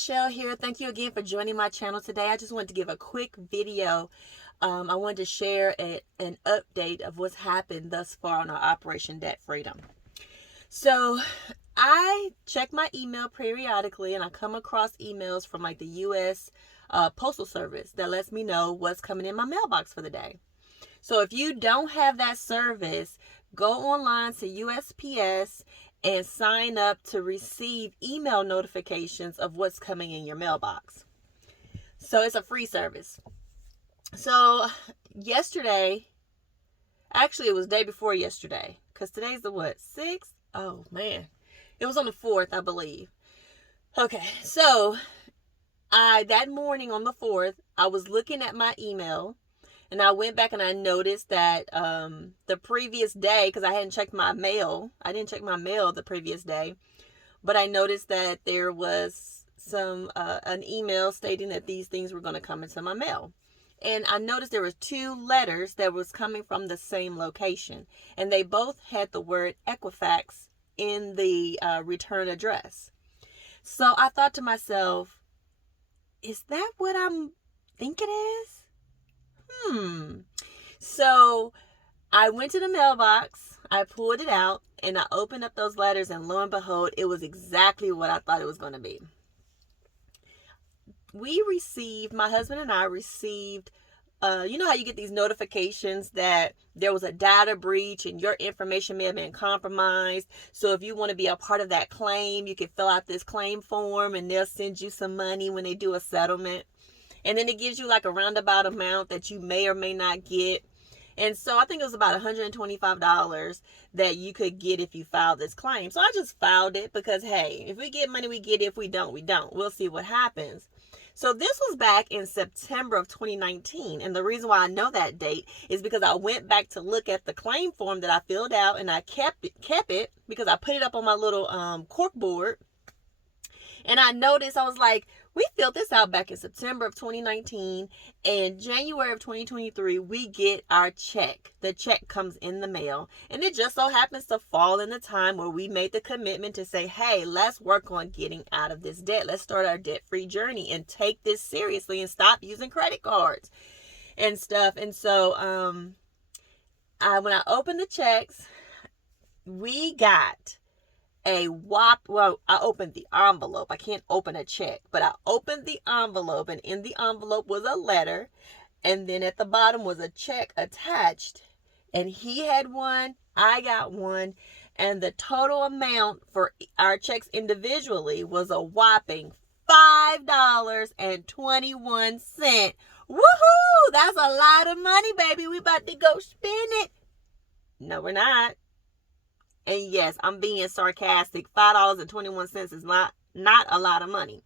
Michelle here. Thank you again for joining my channel today. I just wanted to give a quick video. I wanted to share an update of what's happened thus far on our Operation Debt Freedom. So I check my email periodically, and I come across emails from like the U.S. Postal Service that lets me know what's coming in my mailbox for the day. So if you don't have that service, go online to USPS and sign up to receive email notifications of what's coming in your mailbox. So it's a free service. So yesterday, actually it was day before yesterday, because today's the 6th? Oh man, it was on the 4th, I believe. Okay, so that morning on the 4th, I was looking at my email, and I went back and I noticed that the previous day, because I hadn't checked my mail, I didn't check my mail the previous day, but I noticed that there was an email stating that these things were going to come into my mail. And I noticed there were 2 letters that was coming from the same location, and they both had the word Equifax in the return address. So I thought to myself, is that what I'm thinking it is? So I went to the mailbox, I pulled it out, and I opened up those letters, and lo and behold, it was exactly what I thought it was going to be. My husband and I received, you know how you get these notifications that there was a data breach and your information may have been compromised. So if you want to be a part of that claim, you can fill out this claim form and they'll send you some money when they do a settlement. And then it gives you like a roundabout amount that you may or may not get. And so I think it was about $125 that you could get if you filed this claim. So I just filed it because, hey, if we get money, we get it. If we don't, we don't. We'll see what happens. So this was back in September of 2019. And the reason why I know that date is because I went back to look at the claim form that I filled out, and I kept it because I put it up on my little cork board. And I noticed, I was like, we filled this out back in September of 2019, and January of 2023, we get our check. The check comes in the mail, and it just so happens to fall in the time where we made the commitment to say, hey, let's work on getting out of this debt. Let's start our debt-free journey and take this seriously and stop using credit cards and stuff. And so when I opened the checks, we got I opened the envelope. I can't open a check, but I opened the envelope, and in the envelope was a letter, and then at the bottom was a check attached, and he had one, I got one, and the total amount for our checks individually was a whopping $5.21. Woohoo! That's a lot of money, baby. We about to go spend it. No, we're not. And yes, I'm being sarcastic. $5.21 is not a lot of money.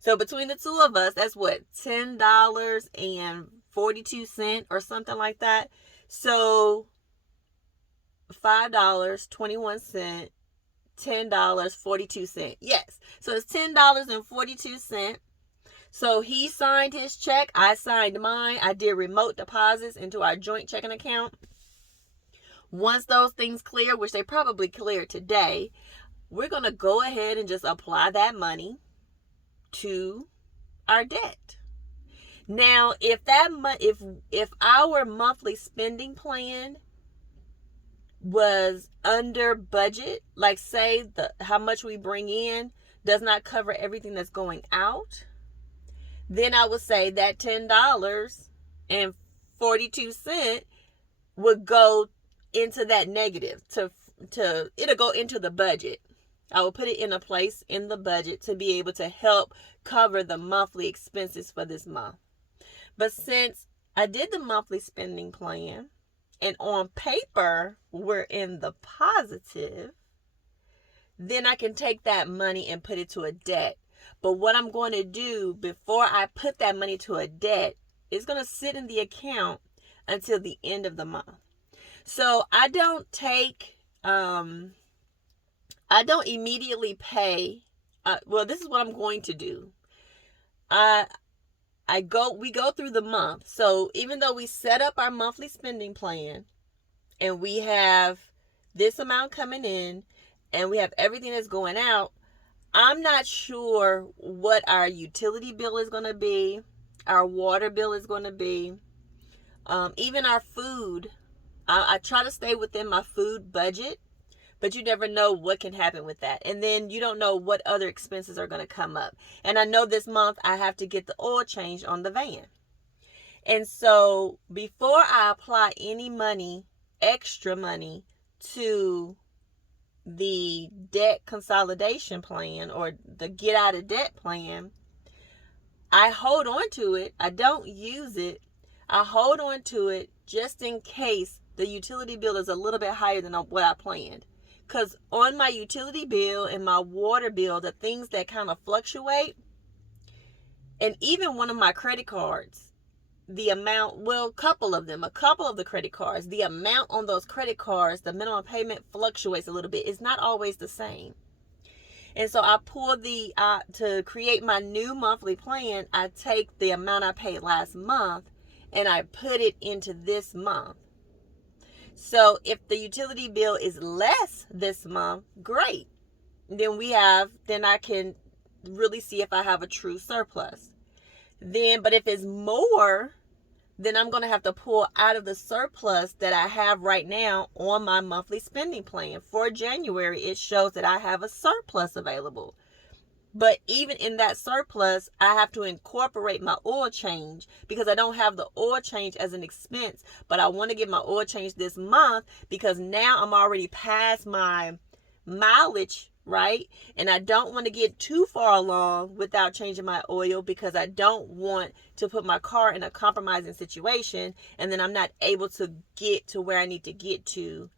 So between the two of us, that's what, $10.42 or something like that. So $5.21, $10.42. Yes. So it's $10.42. So he signed his check. I signed mine. I did remote deposits into our joint checking account. Once those things clear, which they probably cleared today, we're going to go ahead and just apply that money to our debt. Now, if our monthly spending plan was under budget, like say how much we bring in does not cover everything that's going out, then I would say that $10.42 would go into that negative it'll go into the budget. I will put it in a place in the budget to be able to help cover the monthly expenses for this month. But since I did the monthly spending plan and on paper we're in the positive, then I can take that money and put it to a debt. But what I'm going to do before I put that money to a debt is going to sit in the account until the end of the month. So I don't immediately pay. This is what I'm going to do. We go through the month. So even though we set up our monthly spending plan and we have this amount coming in and we have everything that's going out, I'm not sure what our utility bill is going to be, our water bill is going to be, even our food. I try to stay within my food budget, but you never know what can happen with that. And then you don't know what other expenses are going to come up. And I know this month I have to get the oil changed on the van. And so before I apply any money, extra money, to the debt consolidation plan or the get out of debt plan, I hold on to it. I don't use it. I hold on to it just in case the utility bill is a little bit higher than what I planned. Because on my utility bill and my water bill, the things that kind of fluctuate, and even one of my credit cards, the amount, well, a couple of the credit cards, the amount on those credit cards, the minimum payment fluctuates a little bit. It's not always the same. And so I pull to create my new monthly plan, I take the amount I paid last month and I put it into this month. So if the utility bill is less this month, great. Then I can really see if I have a true surplus. But if it's more, then I'm going to have to pull out of the surplus that I have right now on my monthly spending plan. For January, it shows that I have a surplus available. But even in that surplus, I have to incorporate my oil change because I don't have the oil change as an expense. But I want to get my oil change this month because now I'm already past my mileage, right? And I don't want to get too far along without changing my oil because I don't want to put my car in a compromising situation and then I'm not able to get to where I need to get to,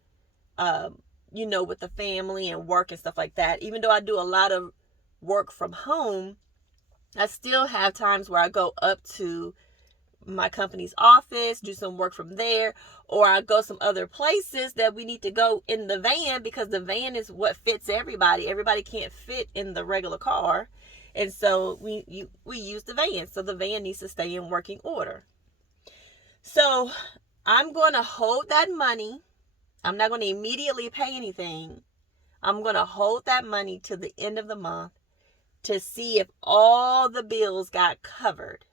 with the family and work and stuff like that. Even though I do a lot of work from home, I still have times where I go up to my company's office, do some work from there, or I go some other places that we need to go in the van because the van is what fits everybody. Everybody can't fit in the regular car. And so we use the van. So the van needs to stay in working order. So I'm going to hold that money. I'm not going to immediately pay anything. I'm going to hold that money to the end of the month to see if all the bills got covered.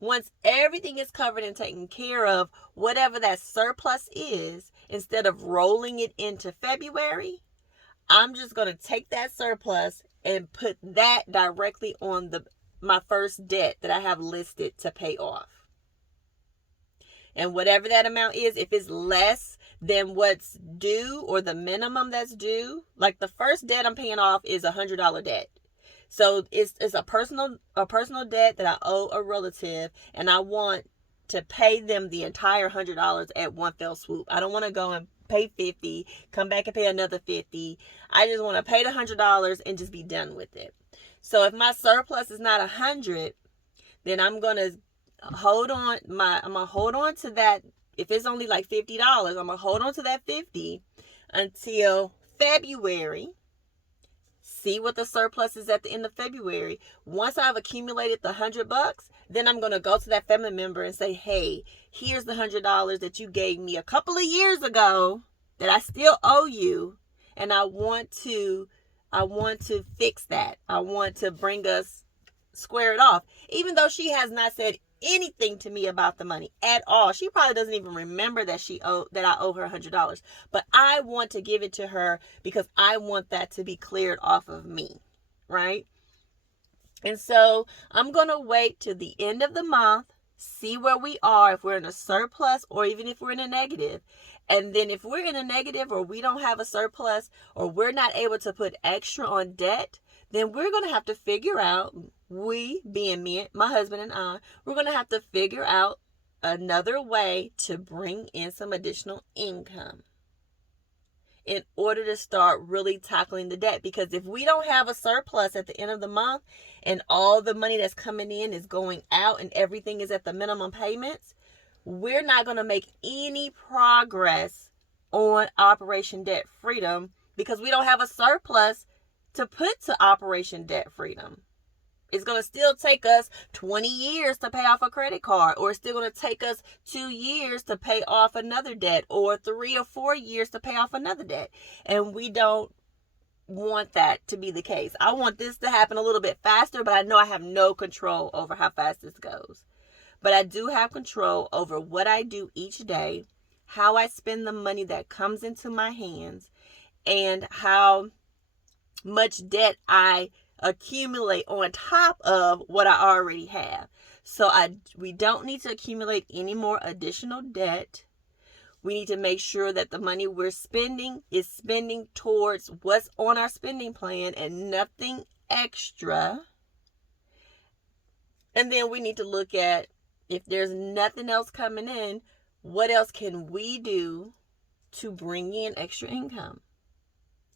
Once everything is covered and taken care of, whatever that surplus is, instead of rolling it into February, I'm just going to take that surplus and put that directly on my first debt that I have listed to pay off. And whatever that amount is, if it's less than what's due or the minimum that's due, like the first debt I'm paying off is $100 debt. So it's a personal debt that I owe a relative, and I want to pay them the entire $100 at one fell swoop. I don't want to go and pay $50, come back and pay another $50. I just want to pay the $100 and just be done with it. So if my surplus is not $100, then I'm gonna hold on to that. If it's only like $50, I'm gonna hold on to that $50 until February. See what the surplus is at the end of February. Once I've accumulated the $100, then I'm going to go to that family member and say, hey, here's the $100 that you gave me a couple of years ago that I still owe you. And I want to fix that. I want to square it off. Even though she has not said anything to me about the money at all. She probably doesn't even remember that I owe her $100. But I want to give it to her because I want that to be cleared off of me, right? And so I'm going to wait to the end of the month, see where we are, if we're in a surplus or even if we're in a negative. And then if we're in a negative or we don't have a surplus or we're not able to put extra on debt, then we're going to have to figure out, we being me, my husband and I, we're going to have to figure out another way to bring in some additional income in order to start really tackling the debt. Because if we don't have a surplus at the end of the month and all the money that's coming in is going out and everything is at the minimum payments, we're not going to make any progress on Operation Debt Freedom because we don't have a surplus to put to Operation Debt Freedom. It's going to still take us 20 years to pay off a credit card, or it's still going to take us 2 years to pay off another debt, or 3 or 4 years to pay off another debt. And we don't want that to be the case. I want this to happen a little bit faster, but I know I have no control over how fast this goes. But I do have control over what I do each day, how I spend the money that comes into my hands, and how much debt I accumulate on top of what I already have. So we don't need to accumulate any more additional debt. We need to make sure that the money we're spending is spending towards what's on our spending plan and nothing extra. And then we need to look at, if there's nothing else coming in, what else can we do to bring in extra income?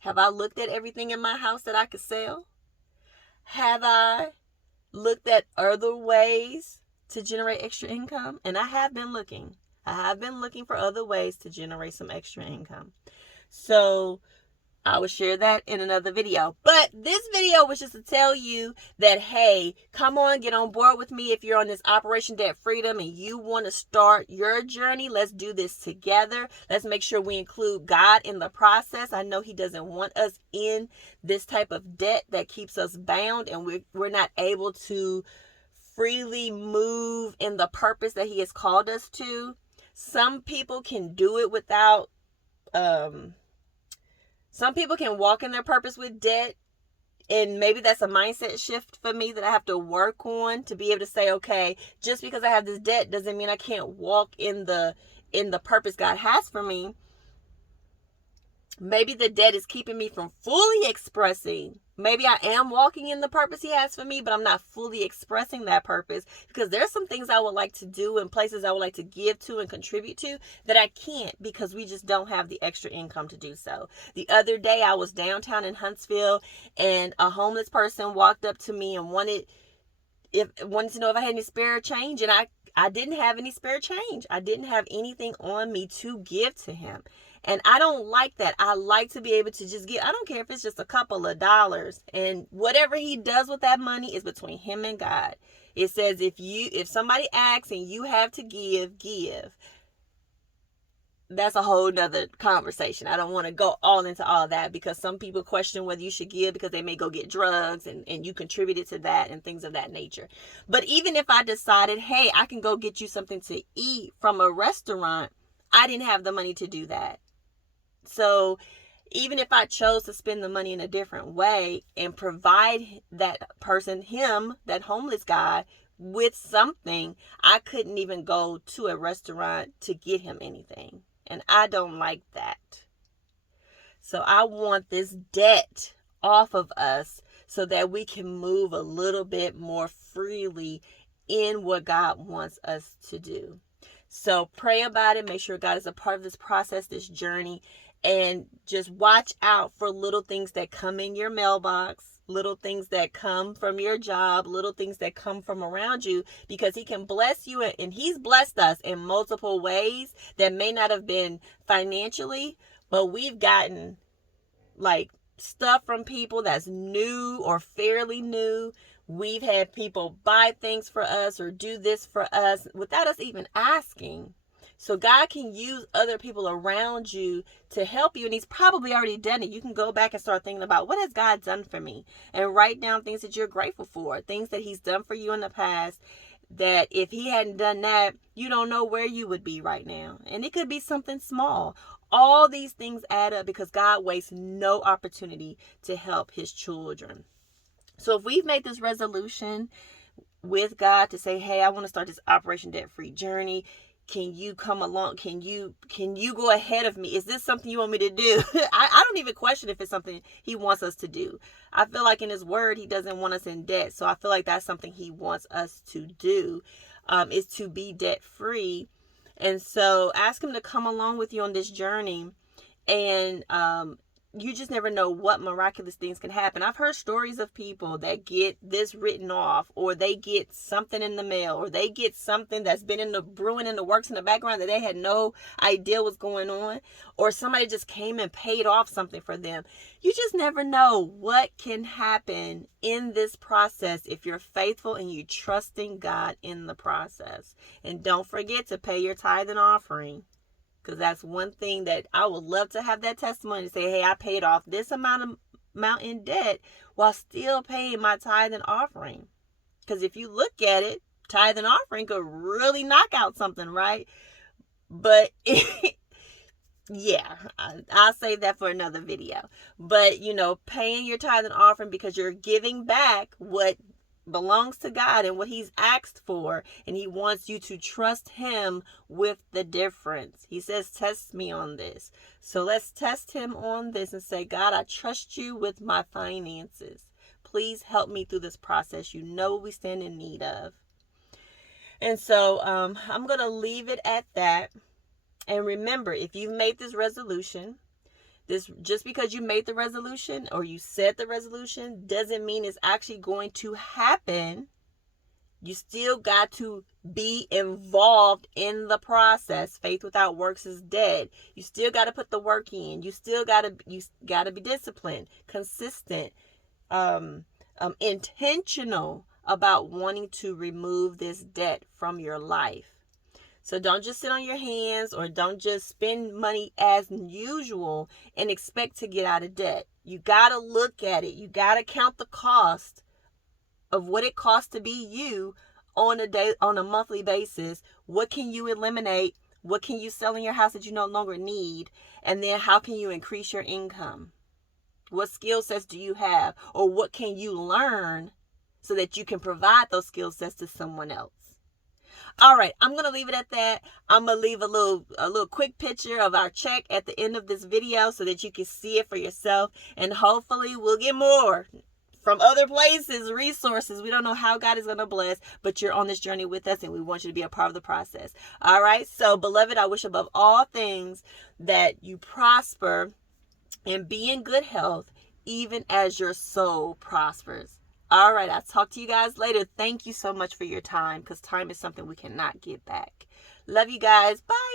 Have I looked at everything in my house that I could sell? Have I looked at other ways to generate extra income? And I have been looking. I have been looking for other ways to generate some extra income. So I will share that in another video. But this video was just to tell you that, hey, come on, get on board with me if you're on this Operation Debt Freedom and you want to start your journey. Let's do this together. Let's make sure we include God in the process. I know He doesn't want us in this type of debt that keeps us bound and we're not able to freely move in the purpose that He has called us to. Some people can do it without some people can walk in their purpose with debt, and maybe that's a mindset shift for me that I have to work on to be able to say, okay, just because I have this debt doesn't mean I can't walk in the purpose God has for me. Maybe the debt is keeping me from fully expressing. Maybe I am walking in the purpose He has for me, but I'm not fully expressing that purpose because there's some things I would like to do and places I would like to give to and contribute to that I can't because we just don't have the extra income to do so. The other day I was downtown in Huntsville and a homeless person walked up to me and wanted to know if I had any spare change, and I didn't have any spare change. I didn't have anything on me to give to him. And I don't like that. I like to be able to just give. I don't care if it's just a couple of dollars. And whatever he does with that money is between him and God. It says if somebody asks and you have to give. That's a whole nother conversation. I don't want to go all into all that because some people question whether you should give because they may go get drugs and you contributed to that and things of that nature. But even if I decided, hey, I can go get you something to eat from a restaurant, I didn't have the money to do that. So even if I chose to spend the money in a different way and provide that person, that homeless guy, with something, I couldn't even go to a restaurant to get him anything. And I don't like that. So I want this debt off of us so that we can move a little bit more freely in what God wants us to do. So pray about it. Make sure God is a part of this process, this journey. And just watch out for little things that come in your mailbox, little things that come from your job, little things that come from around you, because He can bless you. And He's blessed us in multiple ways that may not have been financially, but we've gotten like stuff from people that's new or fairly new. We've had people buy things for us or do this for us without us even asking. So God can use other people around you to help you. And He's probably already done it. You can go back and start thinking about, what has God done for me? And write down things that you're grateful for. Things that He's done for you in the past. That if He hadn't done that, you don't know where you would be right now. And it could be something small. All these things add up because God wastes no opportunity to help His children. So if we've made this resolution with God to say, hey, I want to start this Operation Debt Free journey. Can you come along? Can you go ahead of me? Is this something you want me to do? I don't even question if it's something He wants us to do. I feel like in His word, He doesn't want us in debt. So I feel like that's something He wants us to do, is to be debt free. And so ask Him to come along with you on this journey. And you just never know what miraculous things can happen. I've heard stories of people that get this written off, or they get something in the mail, or they get something that's been in the brewing in the works in the background that they had no idea was going on, or somebody just came and paid off something for them. You just never know what can happen in this process if you're faithful and you trusting God in the process. And don't forget to pay your tithe and offering. Because that's one thing that I would love to have that testimony to say, hey, I paid off this amount of amount in debt while still paying my tithe and offering. Because if you look at it, tithe and offering could really knock out something, right? But yeah, I'll save that for another video. But, paying your tithe and offering because you're giving back what belongs to God and what he's asked for, and he wants you to trust him with the difference. He says, test me on this. So let's test him on this and say, God, I trust you with my finances. Please help me through this process. You know what we stand in need of. And so I'm going to leave it at that. And remember, if you've made this resolution, just because you made the resolution or you said the resolution doesn't mean it's actually going to happen. You still got to be involved in the process. Faith without works is dead. You still got to put the work in. You got to be disciplined, consistent, intentional about wanting to remove this debt from your life. So don't just sit on your hands or don't just spend money as usual and expect to get out of debt. You got to look at it. You got to count the cost of what it costs to be you on a monthly basis. What can you eliminate? What can you sell in your house that you no longer need? And then how can you increase your income? What skill sets do you have? Or what can you learn so that you can provide those skill sets to someone else? All right, I'm going to leave it at that. I'm going to leave a little quick picture of our check at the end of this video so that you can see it for yourself. And hopefully we'll get more from other places, resources. We don't know how God is going to bless, but you're on this journey with us and we want you to be a part of the process. All right, so beloved, I wish above all things that you prosper and be in good health, even as your soul prospers. All right, I'll talk to you guys later. Thank you so much for your time, because time is something we cannot get back. Love you guys. Bye.